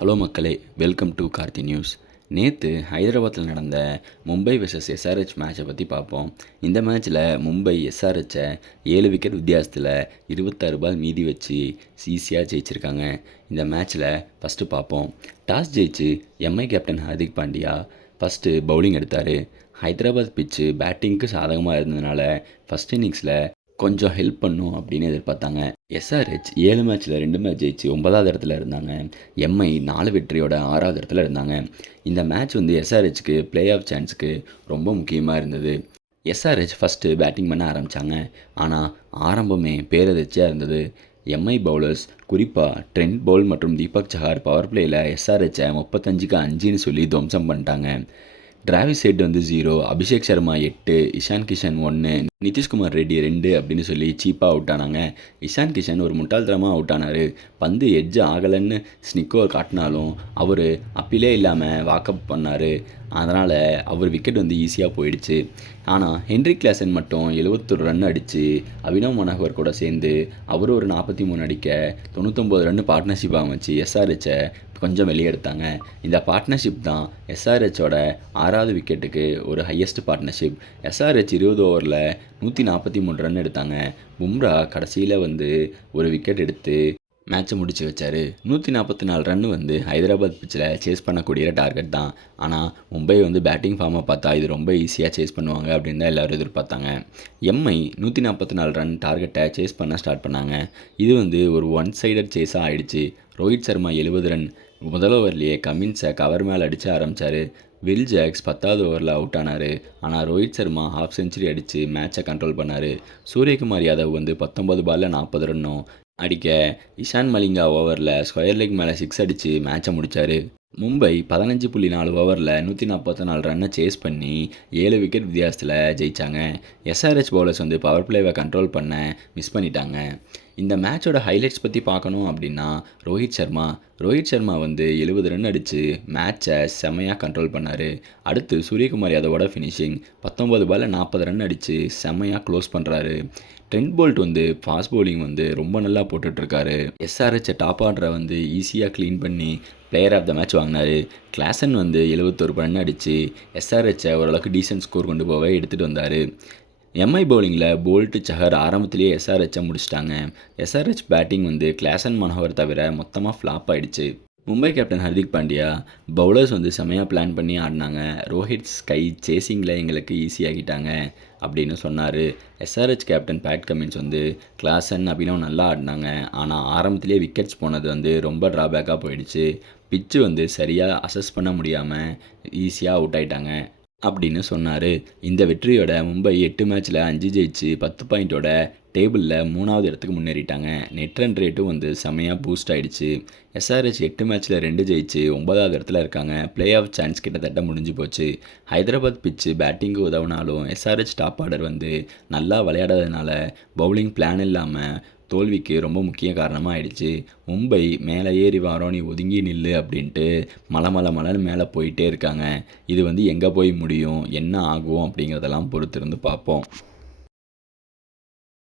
Hello மக்களே welcome to Karthi news. நேற்று ஹைதராபாத்தில் நடந்த மும்பை வெர்சஸ் எஸ்ஆர்ஹெச் மேட்சை பற்றி பார்ப்போம். இந்த மேட்ச்சில் மும்பை எஸ்ஆர்ஹெச்சை ஏழு விக்கெட் வித்தியாசத்தில் இருபத்தாறு பால் மீதி வச்சு ஈஸியாக ஜெயிச்சிருக்காங்க. இந்த மேட்ச்சில் ஃபஸ்ட்டு பார்ப்போம். டாஸ் ஜெயிச்சு MI captain Hardik Pandya first bowling எடுத்தார். ஹைதராபாத் பிச்சு பேட்டிங்க்கு சாதகமாக இருந்ததுனால ஃபஸ்ட் இன்னிங்ஸில் கொஞ்சம் ஹெல்ப் பண்ணும் அப்படின்னு எதிர்பார்த்தாங்க. எஸ்ஆர்ஹெச் ஏழு மேட்ச்சில் ரெண்டு மேட்ச் ஜெயிச்சு ஒன்பதாவது இடத்துல இருந்தாங்க. எம்ஐ நாலு வெற்றியோட ஆறாவது இடத்துல இருந்தாங்க. இந்த மேட்ச் வந்து எஸ்ஆர்ஹெச்க்கு ப்ளே ஆஃப் சான்ஸுக்கு ரொம்ப முக்கியமாக இருந்தது. எஸ்ஆர்ஹெச் ஃபஸ்ட்டு பேட்டிங் பண்ண ஆரம்பித்தாங்க ஆனால் ஆரம்பமே பேரதிர்ச்சியாக இருந்தது. எம்ஐ பவுலர்ஸ் குறிப்பாக ட்ரெண்ட் பவுல் மற்றும் தீபக் சஹார் பவர் பிளேயில் எஸ்ஆர்ஹெச்சை முப்பத்தஞ்சுக்கு அஞ்சுன்னு சொல்லி துவம்சம் பண்ணிட்டாங்க. டிராவிஸ் ஹெட் வந்து ஜீரோ அபிஷேக் சர்மா எட்டு இஷான் கிஷன் ஒன்று நிதிஷ்குமார் ரெட்டி ரெண்டு அப்படின்னு சொல்லி சீப்பாக அவுட் ஆனாங்க. இஷான் கிஷன் ஒரு முட்டாள்தனமாக அவுட் ஆனார். பந்து எட்ஜ் ஆகலைன்னு ஸ்னிக்கோர் காட்டினாலும் அவர் அப்பிலே இல்லாமல் வாக்கப் பண்ணார். அதனால் அவர் விக்கெட் வந்து ஈஸியாக போயிடுச்சு. ஆனால் ஹென்ரி கிளாசன் மட்டும் எழுபத்தொரு ரன் அடித்து அபினவ் மனோகர் கூட சேர்ந்து அவர் ஒரு நாற்பத்தி மூணு அடிக்க தொண்ணூத்தொம்பது ரன் பார்ட்னர்ஷிப் அமைச்சு எஸ்ஆர்ஹெச்சை கொஞ்சம் வெளியே எடுத்தாங்க இந்த பார்ட்னர்ஷிப் தான் எஸ்ஆர்ஹெச்சோட ஆறாவது விக்கெட்டுக்கு ஒரு ஹையஸ்ட் பார்ட்னர்ஷிப் எஸ்ஆர்ஹெச் இருபது ஓவரில் நூற்றி நாற்பத்தி மூணு ரன் எடுத்தாங்க. பும்ரா கடைசியில் வந்து ஒரு விக்கெட் எடுத்து மேட்ச்சை முடிச்சு வச்சார். நூற்றி நாற்பத்தி நாலு ரன் வந்து ஹைதராபாத் பிச்சில் சேஸ் பண்ணக்கூடிய டார்கெட் தான். ஆனால் மும்பை வந்து பேட்டிங் ஃபார்மை பார்த்தா இது ரொம்ப ஈஸியாக சேஸ் பண்ணுவாங்க அப்படின்னு தான் எல்லோரும் எதிர்பார்த்தாங்க. எம்ஐ நூற்றி நாற்பத்தி நாலு ரன் டார்கெட்டை சேஸ் பண்ண ஸ்டார்ட் பண்ணாங்க. இது வந்து ஒரு ஒன் சைடட் சேஸாக ஆயிடுச்சு. ரோஹித் சர்மா எழுபது ரன் முதல் ஓவர்லேயே கமின்ஸை கவர் மேலே அடித்து ஆரம்பித்தார் வில் ஜாக்ஸ் பத்தாவது ஓவரில் அவுட் ஆனார். ஆனால் ரோஹித் சர்மா ஹாஃப் செஞ்சுரி அடித்து மேட்சை கண்ட்ரோல் பண்ணார். சூரியகுமார் யாதவ் வந்து பத்தொம்பது பாலில் நாற்பது ரன்னும் அடிக்க இஷான் மலிங்கா ஓவரில் ஸ்கொயர் லெக் மேலே சிக்ஸ் அடித்து மேட்சை முடித்தார் மும்பை பதினஞ்சு புள்ளி நாலு ஓவரில் நூற்றி நாற்பத்தி நாலு ரன்னை சேஸ் பண்ணி ஏழு விக்கெட் வித்தியாசத்தில் ஜெயித்தாங்க எஸ்ஆர்ஹெச் பவுலர்ஸ் வந்து பவர் பிளேவை கண்ட்ரோல் பண்ண மிஸ் பண்ணிட்டாங்க. இந்த மேட்சோட ஹைலைட்ஸ் பற்றி பார்க்கணும் அப்படின்னா ரோஹித் சர்மா. ரோஹித் சர்மா வந்து எழுபது ரன் அடித்து மேட்சை செம்மையாக கண்ட்ரோல் பண்ணார். அடுத்து சூரியகுமார் யாதவோட ஃபினிஷிங் பத்தொம்பது பாலில் நாற்பது ரன் அடித்து செம்மையாக க்ளோஸ் பண்ணுறாரு ட்ரெண்ட் போல்ட் வந்து ஃபாஸ்ட் பவுலிங் வந்து ரொம்ப நல்லா போட்டுட்ருக்காரு எஸ்ஆர்ஹெச்சை டாப் ஆர்டரை வந்து ஈஸியாக க்ளீன் பண்ணி பிளேயர் ஆஃப் த மேட்ச் வாங்கினார். கிளாசன் வந்து எழுபத்தொரு ரன் அடித்து எஸ்ஆர்ஹெச்சை ஓரளவுக்கு டீசென்ட் ஸ்கோர் கொண்டு போக எடுத்துகிட்டு வந்தார். எம்ஐ பவுலிங்கில் போல்ட்டு சஹர் ஆரம்பத்திலேயே எஸ்ஆர்ஹெச்சை முடிச்சிட்டாங்க. எஸ்ஆர்ஹெச் பேட்டிங் வந்து கிளாசன் மனோகர் தவிர மொத்தமாக ஃப்ளாப் ஆகிடுச்சு மும்பை கேப்டன் ஹர்திக் பாண்டியா பவுலர்ஸ் வந்து செமையாக பிளான் பண்ணி ஆடினாங்க. ரோஹித் ஸ்கை சேசிங்கில் எங்களுக்கு ஈஸியாகிட்டாங்க அப்படின்னு சொன்னார். எஸ்ஆர்ஹெச் கேப்டன் பேட் கமின்ஸ் வந்து கிளாசன் அப்படின்னு நல்லா ஆடினாங்க. ஆனால் ஆரம்பத்திலே விக்கெட்ஸ் போனது வந்து ரொம்ப ட்ராபேக்காக போயிடுச்சு. பிச்சு வந்து சரியாக அசஸ் பண்ண முடியாமல் ஈஸியாக அவுட் ஆகிட்டாங்க அப்படின்னு சொன்னார். இந்த வெற்றியோட மும்பை எட்டு மேட்ச்சில் அஞ்சு ஜெயிச்சு பத்து பாயிண்ட்டோட டேபிளில் மூணாவது இடத்துக்கு முன்னேறிட்டாங்க. நெட் ரன் ரேட்டும் வந்து செமையாக பூஸ்ட் ஆகிடுச்சு எஸ்ஆர்ஹெச் எட்டு மேட்ச்சில் ரெண்டு ஜெயிச்சு ஒன்பதாவது இடத்துல இருக்காங்க. ப்ளே ஆஃப் சான்ஸ் கிட்டத்தட்ட முடிஞ்சு போச்சு. ஹைதராபாத் பிச்சு பேட்டிங்கு உதவினாலும் எஸ்ஆர்ஹெச் டாப் ஆர்டர் வந்து நல்லா விளையாடாததுனால பவுலிங் பிளான் இல்லாமல் தோல்விக்கு ரொம்ப முக்கிய காரணமாக ஆயிடுச்சு மும்பை மேலே ஏறி வாரோம் நீ ஒதுங்கி நில்லு அப்படின்ட்டு மலை மலை மலைன்னு மேலே போயிட்டே இருக்காங்க. இது வந்து எங்கே போய் முடியும்? என்ன ஆகும் அப்படிங்கிறதெல்லாம் பொறுத்திருந்து பார்ப்போம்.